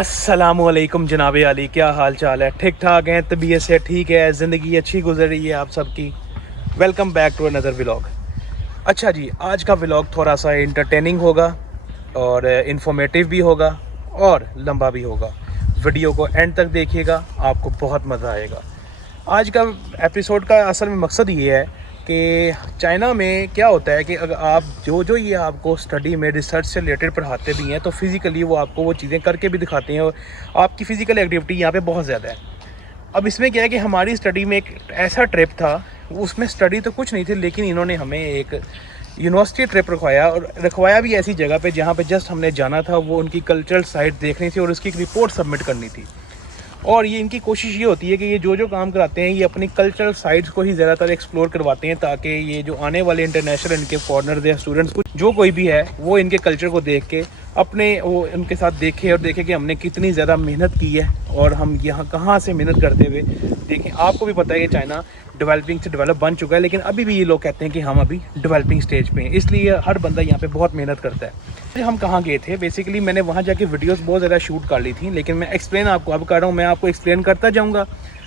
अस्सलामुअलैकुम जनाबे अली, क्या हाल चाल है? ठीक ठाक हैं? तबीयत से ठीक है? ज़िंदगी अच्छी गुजर रही है आप सबकी? Welcome back to another vlog. अच्छा जी, आज का व्लॉग थोड़ा सा इंटरटेनिंग होगा और इंफॉर्मेटिव भी होगा और लंबा भी होगा। वीडियो को एंड तक देखिएगा, आपको बहुत मज़ा आएगा। आज का एपिसोड का असल में मकसद ये है कि चाइना में क्या होता है कि अगर आप जो ये आपको स्टडी में रिसर्च से रिलेटेड पढ़ाते भी हैं तो फिज़िकली वो आपको वो चीज़ें करके भी दिखाते हैं और आपकी फ़िज़िकल एक्टिविटी यहाँ पे बहुत ज़्यादा है। अब इसमें क्या है कि हमारी स्टडी में एक ऐसा ट्रिप था, उसमें स्टडी तो कुछ नहीं थी, लेकिन इन्होंने हमें एक यूनिवर्सिटी ट्रिप रखवाया और रखवाया भी ऐसी जगह पे जहाँ पे जस्ट हमने जाना था, वो उनकी कल्चरल साइट देखनी थी और उसकी एक रिपोर्ट सबमिट करनी थी। और ये इनकी कोशिश ये होती है कि ये जो काम कराते हैं ये अपनी कल्चरल साइट्स को ही ज़्यादातर एक्सप्लोर करवाते हैं, ताकि ये जो आने वाले इंटरनेशनल इनके फॉरेनर्स या स्टूडेंट्स कुछ जो कोई भी है वो इनके कल्चर को देख के अपने वो उनके साथ देखे और देखे कि हमने कितनी ज़्यादा मेहनत की है और हम यहाँ कहाँ से मेहनत करते हुए देखें। आपको भी पता है कि चाइना डेवलपिंग से डेवलप बन चुका है, लेकिन अभी भी ये लोग कहते हैं कि हम अभी डेवलपिंग स्टेज पे हैं, इसलिए हर बंदा यहाँ पे बहुत मेहनत करता है। हम कहाँ गए थे? बेसिकली मैंने वहाँ जाके वीडियोस बहुत ज़्यादा शूट कर ली थी, लेकिन मैं एक्सप्लेन आपको अब कर रहा हूँ। मैं आपको एक्सप्लेन करता जाऊँगा,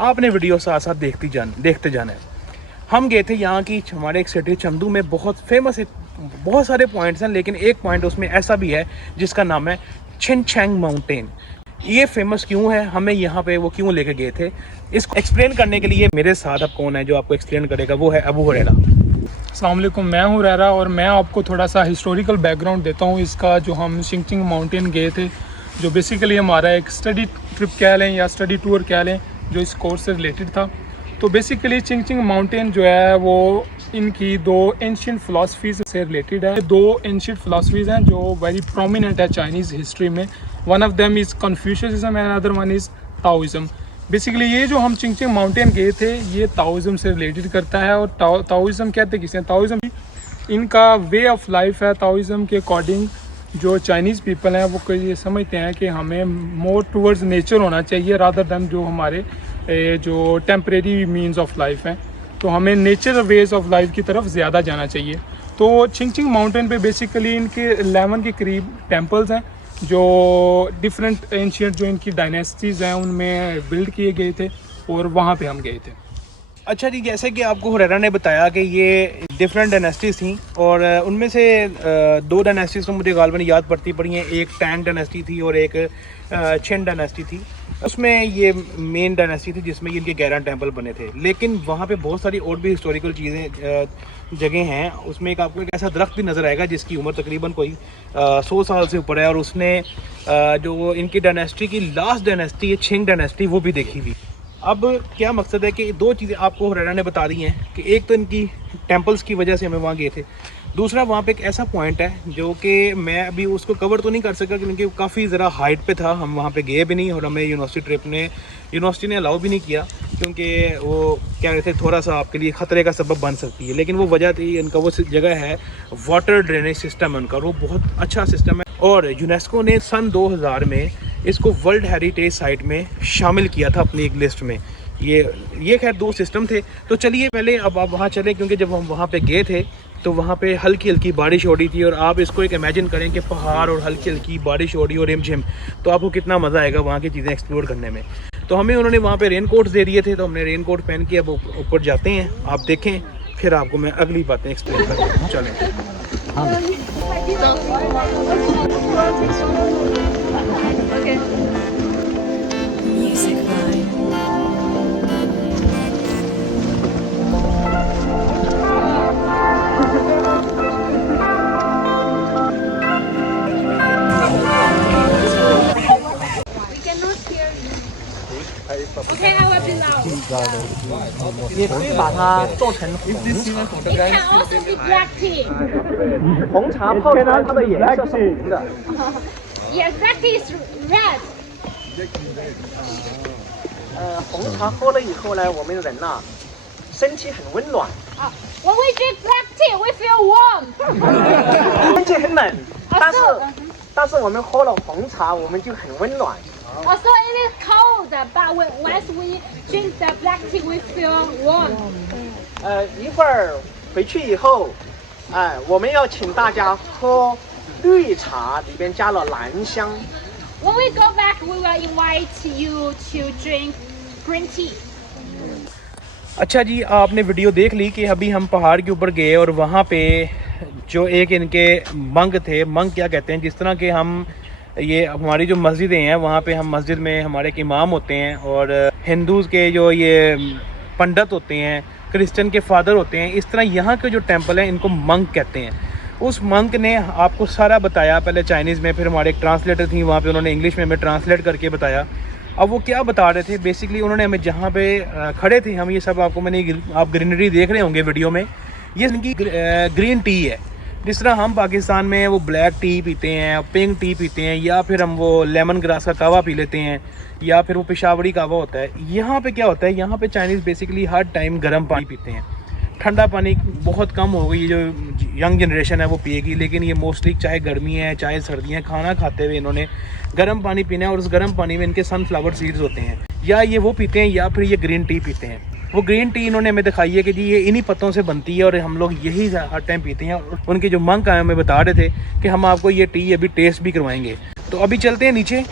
आपने वीडियो साथ साथ देखते जाना है। हम गए थे यहाँ की हमारे एक सिटी चंदू में, बहुत फेमस है, बहुत सारे पॉइंट्स हैं, लेकिन एक पॉइंट उसमें ऐसा भी है जिसका नाम है छिनचैंग माउंटेन। ये फेमस क्यों है, हमें यहाँ पे वो क्यों लेके गए थे, इसको एक्सप्लेन करने के लिए मेरे साथ अब कौन है जो आपको एक्सप्लेन करेगा, वो है अबू हुरैरा। अस्सलाम वालेकुम, मैं हूँ हुरैरा और मैं आपको थोड़ा सा हिस्टोरिकल बैकग्राउंड देता हूँ इसका। जो हम छिंगचिंग माउंटेन गए थे, जो बेसिकली हमारा एक स्टडी ट्रिप कह लें या स्टडी टूर कह लें, जो इस कोर्स से रिलेटेड था। तो बेसिकली छिंगचिंग माउंटेन जो है वो इनकी दो एंशिएंट फ़िलासफ़ीज़ से रिलेटेड है। दो एंशिएंट फ़िलासफ़ीज़ हैं जो वेरी प्रोमिनेंट है चाइनीज़ हिस्ट्री में। One of them is Confucianism and other one is Taoism. Basically ये जो हम छिंगचिंग माउंटेन गए थे ये ताओइज़म से रिलेटेड करता है। और ताओइज़म कहते किसे हैं? ताओइज़म इनका वे ऑफ लाइफ है। ताओइज़म के अकॉर्डिंग जो चाइनीज़ पीपल हैं वो ये समझते हैं कि हमें मोर टूवर्ड्स नेचर होना चाहिए रादर दैन जो हमारे जो टेम्परेरी मीन्स ऑफ लाइफ हैं। तो हमें नेचर वेज ऑफ लाइफ की तरफ ज़्यादा जाना चाहिए। तो छिंगचिंग माउंटेन पे बेसिकली इनके 11 के करीब टेम्पल्स हैं जो डिफरेंट एंशिएंट जो इनकी डायनेस्टीज़ हैं उनमें बिल्ड किए गए थे और वहाँ पे हम गए थे। अच्छा जी, जैसे कि आपको हुरैरा ने बताया कि ये डिफरेंट डायनेस्टीज़ थी और उनमें से दो डायनेस्टीज़ तो मुझे गालबन याद पड़ी हैं। एक टैंग डायनेस्टी थी और एक छिन डायनेस्टी थी। उसमें ये मेन डायनेस्टी थी जिसमें इनके 11 टेंपल बने थे, लेकिन वहाँ पे बहुत सारी और भी हिस्टोरिकल चीज़ें जगह हैं। उसमें एक आपको एक ऐसा दरख्त भी नज़र आएगा जिसकी उम्र तकरीबन कोई 100 साल से ऊपर है और उसने जो इनकी डायनेस्टी की लास्ट डायनेस्टी है छिंग डायनेस्टी, वो भी देखी हुई। अब क्या मकसद है कि दो चीज़ें आपको हुरैरा ने बता दी हैं कि एक तो इनकी टेंपल्स की वजह से हमें वहाँ गए थे, दूसरा वहाँ पे एक ऐसा पॉइंट है जो कि मैं अभी उसको कवर तो नहीं कर सका क्योंकि काफ़ी ज़रा हाइट पे था, हम वहाँ पे गए भी नहीं और हमें यूनिवर्सिटी ने अलाउ भी नहीं किया क्योंकि वो कह रहे थे थोड़ा सा आपके लिए ख़तरे का सबब बन सकती है। लेकिन वो वजह थी, इनका वो जगह है वाटर ड्रेनेज सिस्टम है उनका, वो बहुत अच्छा सिस्टम है और यूनेस्को ने सन 2000 में इसको वर्ल्ड हेरिटेज साइट में शामिल किया था अपनी एक लिस्ट में। ये खैर दो सिस्टम थे। तो चलिए पहले अब आप वहाँ चले, क्योंकि जब हम वहाँ पे गए थे तो वहाँ पे हल्की हल्की बारिश हो रही थी और आप इसको एक इमेजिन करें कि पहाड़ और हल्की हल्की बारिश हो रही और रिमझिम, तो आपको कितना मज़ा आएगा वहाँ की चीज़ें एक्सप्लोर करने में। तो हमें उन्होंने वहाँ पे रेन कोट्स दे दिए थे, तो हमने रेन कोट पहन के अब ऊपर जाते हैं। आप देखें, फिर आपको मैं अगली बातें एक्सप्लेन करूँ। चलें। हाँ। Okay, I will be loud. 也可以把它做成红 It can also be black tea. 红茶泡出来，它的颜色是红的。 Yes, black tea is red. 红茶喝了以后呢，我们人呐、身体很温暖。 When we drink black tea, we feel warm. 天气很冷，但是我们喝了红茶，我们就很温暖。 Also, it is cold, but once we drink the black tea, we feel warm. 一会儿回去以后，我们要请大家喝绿茶，里边加了兰香。When we go back, we will invite you to drink green tea. अच्छा जी, आपने video देख ली कि अभी हम पहाड़ के ऊपर गए और वहाँ पे जो एक इनके मंक थे, मंक क्या कहते हैं, जिस तरह के हम ये हमारी जो मस्जिदें हैं वहाँ पे हम मस्जिद में हमारे एक इमाम होते हैं और हिंदूज़ के जो ये पंडित होते हैं, क्रिश्चियन के फादर होते हैं, इस तरह यहाँ के जो टेंपल हैं इनको मंक कहते हैं। उस मंक ने आपको सारा बताया, पहले चाइनीज़ में, फिर हमारे एक ट्रांसलेटर थी वहाँ पे, उन्होंने इंग्लिश में हमें ट्रांसलेट करके बताया। अब वो क्या बता रहे थे, बेसिकली उन्होंने हमें जहाँ पे खड़े थे हम, ये सब आपको मैंने, आप ग्रीनरी देख रहे होंगे वीडियो में, ये इनकी ग्रीन टी है। जिस तरह हम पाकिस्तान में वो ब्लैक टी पीते हैं, पिंक टी पीते हैं, या फिर हम वो लेमन ग्रास का कहवा पी लेते हैं, या फिर वो पेशावरी कहवा होता है। यहाँ पे क्या होता है, यहाँ पे चाइनीज़ बेसिकली हर टाइम गर्म पानी पीते हैं। ठंडा पानी बहुत कम हो गई, जो यंग जनरेशन है वो पिएगी, लेकिन ये मोस्टली चाहे गर्मी है चाहे सर्दियाँ, खाना खाते हुए इन्होंने गर्म पानी पीना है। और उस गर्म पानी में इनके सनफ्लावर सीड्स होते हैं, या ये वो पीते हैं या फिर ये ग्रीन टी पीते हैं। वो ग्रीन टी इन्होंने हमें दिखाई है कि जी ये इन्हीं पत्तों से बनती है और हम लोग यही हर टाइम पीते हैं। और उनके जो मंक आए हमें बता रहे थे कि हम आपको ये टी अभी टेस्ट भी करवाएंगे। तो अभी चलते हैं नीचे।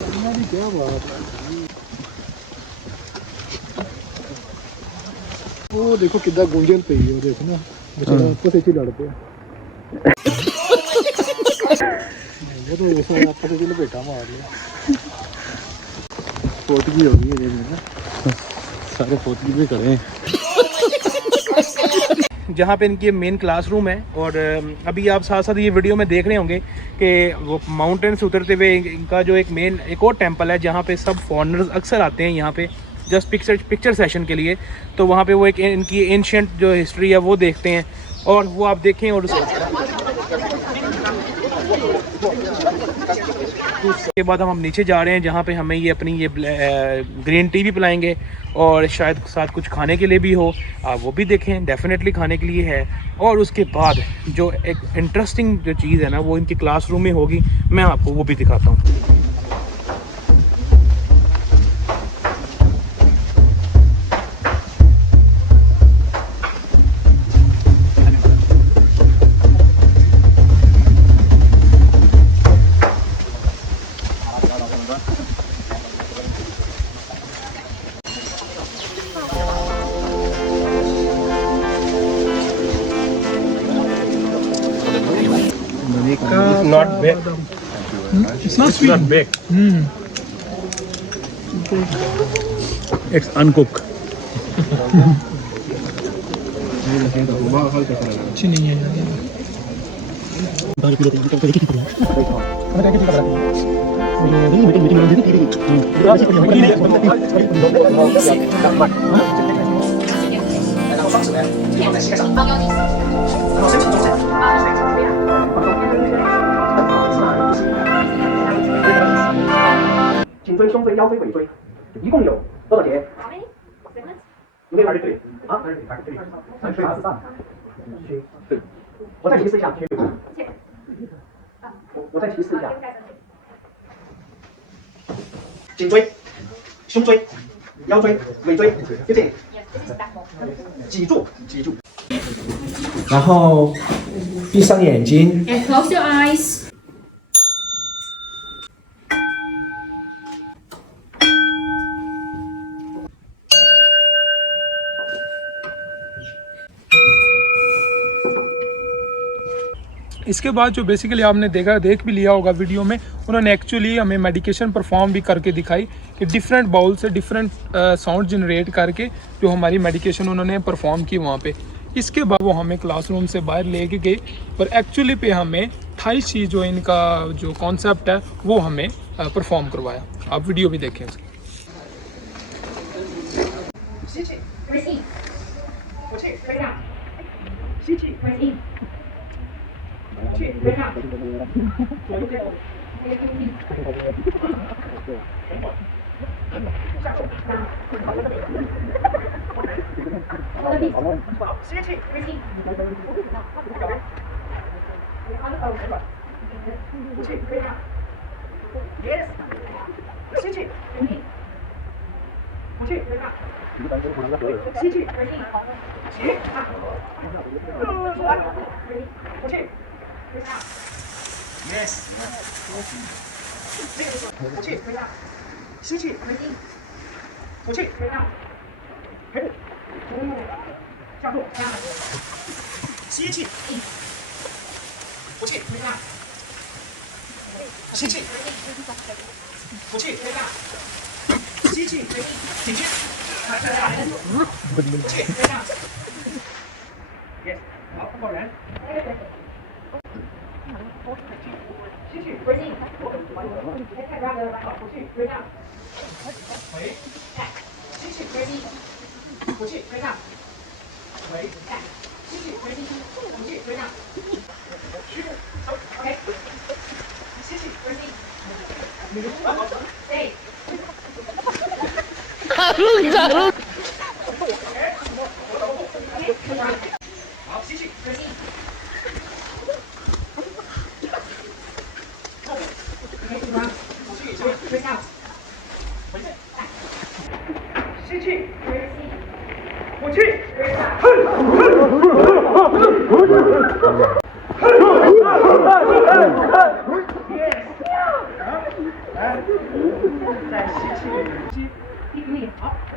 क्या बात है, वो देखो कितना गुंजन पे ही है, देखो ना बेचारा आपस में लड़ते हैं। वो तो वैसा आपस में लपेटा मार लिया, फोटगी हो गई है ना, सारे फोटगी में खड़े हैं। जहाँ पे इनकी मेन क्लासरूम है। और अभी आप साथ साथ ये वीडियो में देख रहे होंगे कि वो माउंटेन से उतरते हुए इनका जो एक और टेंपल है जहाँ पे सब फॉरेनर्स अक्सर आते हैं यहाँ पे जस्ट पिक्चर सेशन के लिए। तो वहाँ पे वो एक इनकी एंशिएंट जो हिस्ट्री है वो देखते हैं, और वो आप देखें। और उसके बाद हम नीचे जा रहे हैं जहाँ पे हमें ये अपनी ये ग्रीन टी भी पिलाएंगे, और शायद साथ कुछ खाने के लिए भी हो, आप वो भी देखें, डेफिनेटली खाने के लिए है। और उसके बाद जो एक इंटरेस्टिंग जो चीज़ है ना वो इनकी क्लासरूम में होगी, मैं आपको वो भी दिखाता हूँ। Not big. It's not sweet. Not big. It's uncooked. अच्छी नहीं है颈椎、胸椎、腰椎、尾椎，一共有多少节？有没有20对？啊，30。对，我再提示一下，我再提示一下，颈椎、胸椎、腰椎、尾椎，就这里，脊柱，然后闭上眼睛。 And close your eyes. इसके बाद जो बेसिकली आपने देख भी लिया होगा वीडियो में, उन्होंने एक्चुअली हमें मेडिकेशन परफॉर्म भी करके दिखाई कि डिफरेंट बाउल से डिफरेंट साउंड जनरेट करके जो हमारी मेडिकेशन उन्होंने परफॉर्म की वहाँ पे। इसके बाद वो हमें क्लासरूम से बाहर लेके गए और एक्चुअली पे हमें थाई ची जो इनका जो कॉन्सेप्ट है वो हमें परफॉर्म करवाया। आप वीडियो भी देखें उसकी। 吐气，吸气，吐气，嘿，下肚，吸气，吐气，吸气，吐气，吸气，挺进，吐气，yes， 好，换人。吸气，吐气，吐气，回，吸气，吐气，回，吸气，吐气，回，虚步，走 ，OK， 吸气，对。好，吸气，吸气，吐气，再吸气，好，吐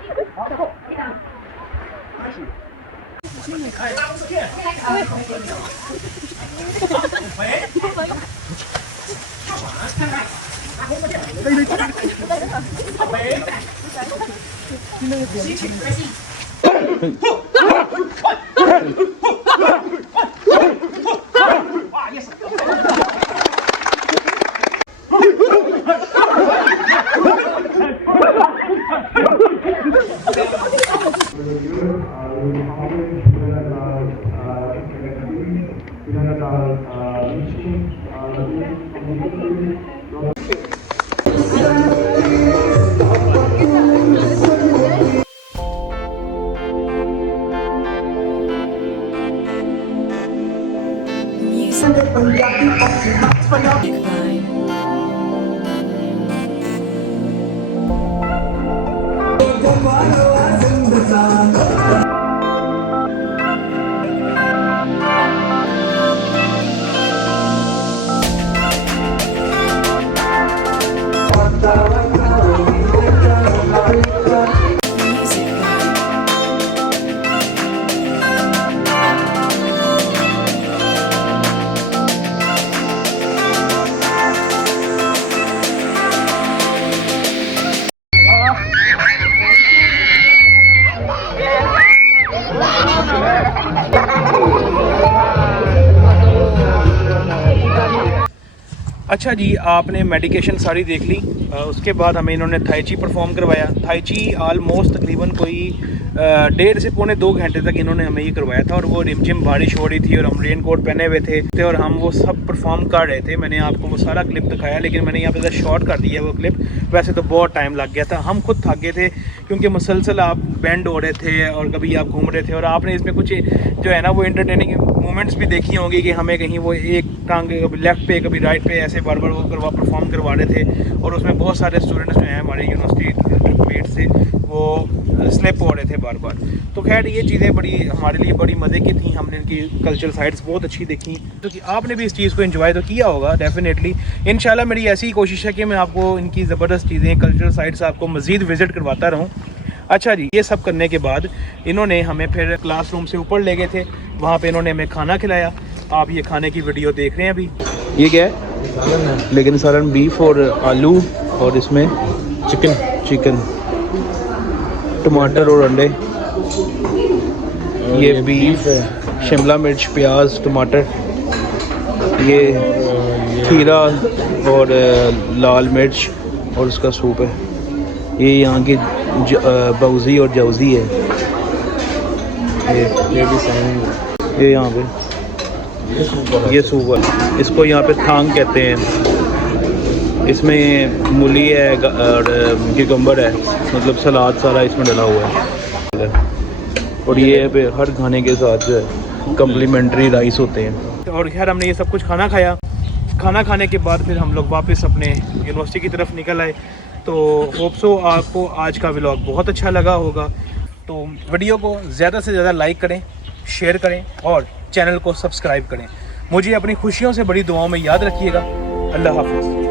气，好，再后，开始。哎，大拇指片，喂，跳船，看看，拿红色线，喂，吸气，哇，yes。अच्छा जी, आपने मेडिकेशन सारी देख ली। उसके बाद हमें इन्होंने थाई ची परफॉर्म करवाया। थाई ची आलमोस्ट तकरीबन कोई 1.5 से पौने 2 घंटे तक इन्होंने हमें ये करवाया था। और वो रिमझिम बारिश हो रही थी और हम रेन कोट पहने हुए थे और हम वो सब परफॉर्म कर रहे थे। मैंने आपको वो सारा क्लिप दिखाया, लेकिन मैंने यहाँ पे शॉर्ट कर दिया वो क्लिप। वैसे तो बहुत टाइम लग गया था, हम खुद थक गए थे क्योंकि मुसलसल आप बेंड हो रहे थे और कभी आप घूम रहे थे। और आपने इसमें कुछ जो है ना वो एंटरटेनिंग मोमेंट्स भी देखी होंगी कि हमें कहीं वो एक टांग कभी लेफ्ट पे कभी राइट पे ऐसे बार बार वो परफॉर्म करवा रहे थे। और उसमें बहुत सारे स्टूडेंट्स जो हैं हमारे यूनिवर्सिटी मेट से वो स्लिप हो रहे थे बार बार। तो खैर ये चीज़ें बड़ी हमारे लिए बड़ी मज़े की थी। हमने इनकी कल्चरल साइट्स बहुत अच्छी देखी। तो कि आपने भी इस चीज़ को एंजॉय तो किया होगा डेफिनेटली। इंशाल्लाह मेरी ऐसी ही कोशिश है कि मैं आपको इनकी ज़बरदस्त चीज़ें कल्चरल साइट्स आपको मज़ीद विज़िट करवाता रहूँ। अच्छा जी, ये सब करने के बाद इन्होंने हमें फिर क्लासरूम से ऊपर ले गए थे। वहाँ पे इन्होंने हमें खाना खिलाया। आप ये खाने की वीडियो देख रहे हैं अभी। ये क्या है? लेकिन सालन बीफ और आलू और इसमें चिकन टमाटर और अंडे। ये बीफ, शिमला मिर्च, प्याज, टमाटर, ये खीरा और लाल मिर्च और उसका सूप है। ये यहाँ की बाउजी और जाउजी है। ये यहाँ पे ये सूप है, इसको यहाँ पे थांग कहते हैं। इसमें मूली है और क्यूकम्बर है, मतलब सलाद सारा इसमें डला हुआ है। और ये पे हर खाने के साथ जो है कम्प्लीमेंट्री राइस होते हैं। और खैर हमने ये सब कुछ खाना खाया। खाना खाने के बाद फिर हम लोग वापस अपने यूनिवर्सिटी की तरफ निकल आए। तो होप सो आपको आज का व्लॉग बहुत अच्छा लगा होगा। तो वीडियो को ज़्यादा से ज़्यादा लाइक करें, शेयर करें और चैनल को सब्सक्राइब करें। मुझे अपनी खुशियों से बड़ी दुआओं में याद रखिएगा। अल्लाह हाफिज़।